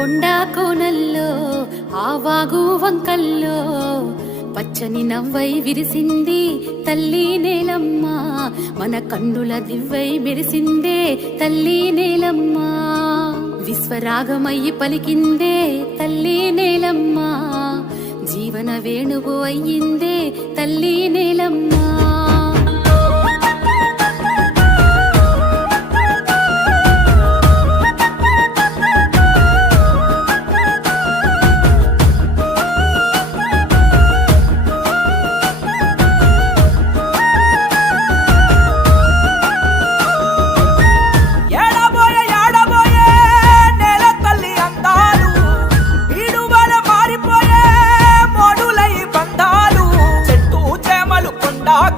కొండా కోనల్లో ఆవాగు వంకల్లో పచ్చని నవ్వై విరిసింది తల్లి నేలమ్మ. మన కన్నుల దివ్వై మెరిసిందే తల్లి నేలమ్మ. విశ్వరాగమయ్యి పలికిందే తల్లి నేలమ్మ. జీవన వేణువు అయ్యిందే తల్లి నేలమ్మ.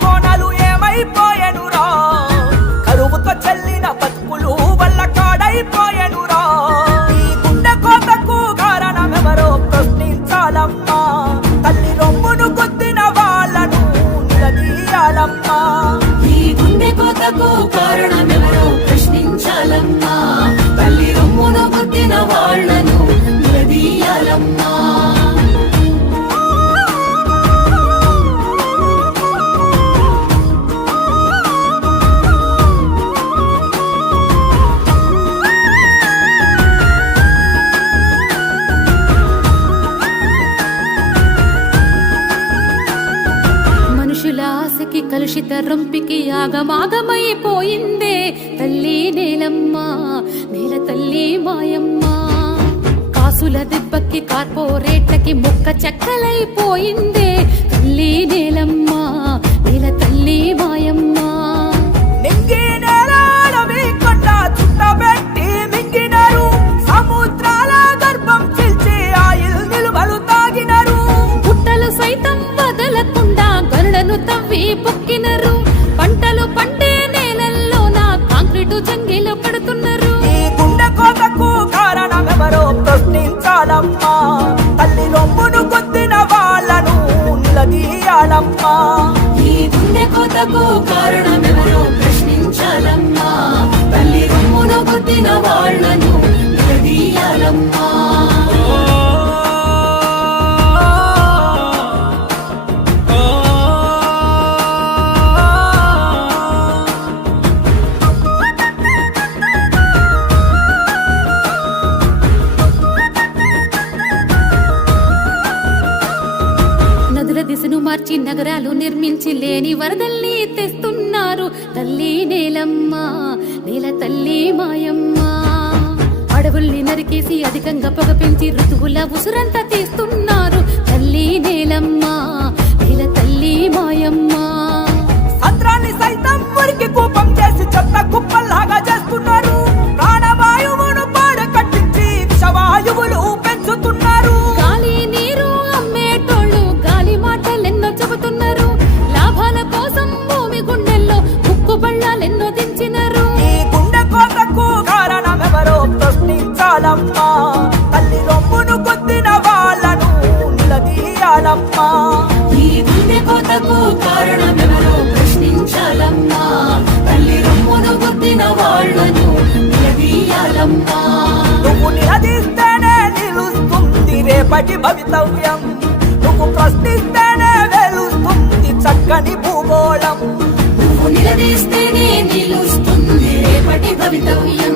కోనలు ఏమైపోయెనురా, కరువుతో చెల్లిన బతుకులు వల్ల కాడైపోయెనురా. ఈ గుండె కోతకు కారణమెవరో ప్రశ్నించాలమ్మా. తల్లి రొమ్మును గుద్దిన వాళ్ళను నిలదీయాలమ్మా. ఈ గుండె కోతకు కారణమెవరో ప్రశ్నించాలమ్మా. తల్లి రొమ్మును గుద్దిన వాళ్ళను నిలదీయాలమ్మా. ఆశకి కలుషిత రొంపికి ఆగమాగమైపోయిందే తల్లి నేలమ్మ. నేల తల్లి మాయమ్మ. కాసుల దెబ్బకి కార్పొరేట్లకి మొక్క చెక్కలైపోయిందే తల్లి నేలమ్మ. నేల తల్లి మాయమ్మ. సముద్రాల గర్భం చిల్చి ఆయిల్ నిలువలు తాగినరు. పుట్టలు సైతం వదలకుండా గరుడను తవ్వి పొక్కినరు. పంటలు పండే నేలల్లో నా కాంక్రీటు జంగిలో పడుతున్నారు. ఈ గుండె కోతకు కారణమెవరో ప్రశ్నించాలమ్మా. తల్లి రొమ్మును గుద్దిన వాళ్ళను నిలదీయాలమ్మా. ఈ గుండె కోతకు కారణమెవరో ప్రశ్నించాలమ్మా. తల్లి రొమ్మును గుద్దిన వాళ్ళను నిలదీయాలమ్మా. దిశను మార్చి నగరాలు నిర్మించి లేని వరదల్ని తెస్తున్నారు తల్లి నేలమ్మ. నేల తల్లి మాయమ్మ. అడవుల్ని నరికేసి అధికంగా పొగ పెంచి ఋతువుల ఉసురంతా తీస్తున్నారు తల్లి నేలమ్మ. నేల తల్లి మాయమ్మ. సంద్రాన్ని సైతం మురికి కూపం చేసి చెత్త కుప్పల్లాగా చేస్తున్నారు. ప్రాణవాయువును పాడ కట్టించి విషవాయువులు పెంచుతున్నారు. గాలి నీరు అమ్మేటోళ్ళు గాలి మాటలెన్నో చెబుతున్నారు. లాభాల కోసం భూమి గుండెల్లో ముక్కు బళ్ళాలెన్నో దించినారు. ఈ గుండె కోతకు కారణమెవరో ప్రశ్నించాలమ్మా. తల్లి రొమ్మును గుద్దిన వాళ్ళను నిలదీయాలమ్మా. ఈ గుండె కోతకు కారణమెవరో ప్రశ్నించాలమ్మా. తల్లి రొమ్మును గుద్దిన వాళ్ళను నిలదీయాలమ్మా. నువ్వు నిలదీస్తేనే నిలుస్తుంది రేపటి భవితవ్యం. నువ్వు ప్రశ్నిస్తేనే వెలుస్తుంది చక్కని భూగోళం. నువ్వు నిలదీస్తేనే నిలుస్తుంది రేపటి భవితవ్యం.